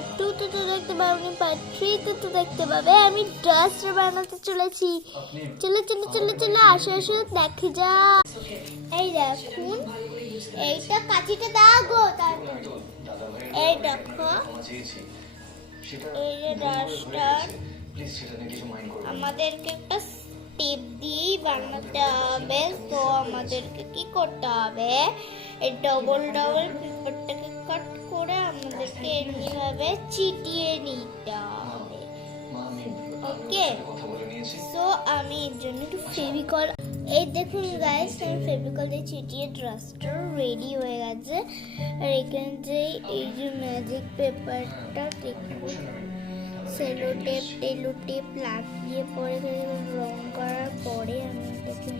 Part 2 তে তো দেখতে পাবেন, পার্ট 3 তে তো দেখতে পাবে। আমি ডাস্টার বানাতে চলেছি। চলো চলো চলো চলো, আসো আসো দেখে যা। এই দেখুন, এইটা কাঠিটা দাও গো তাড়াতাড়ি। এই দেখো, এই যে ডাস্টার আমাদেরকে একটা স্টেপ দিয়েই বানাতে হবে। তো আমাদেরকে কি করতে হবে, এই ডবল ডবল পেপারটাকে কাট করে আমাদেরকে এমনিভাবে চিটিয়ে নিতে হবে। ওকে, সো আমি এর জন্য একটু ফেভিকল, এই দেখুন গাইস, আমি ফেভিকল দিয়ে চিটিয়ে ডাস্টার রেডি হয়ে গেছে। আর এখানে যে এই যে ম্যাজিক পেপারটা দেখুন, সেলো টেপ টেপ লাগিয়ে পরে রং করার পরে আমি এটাকে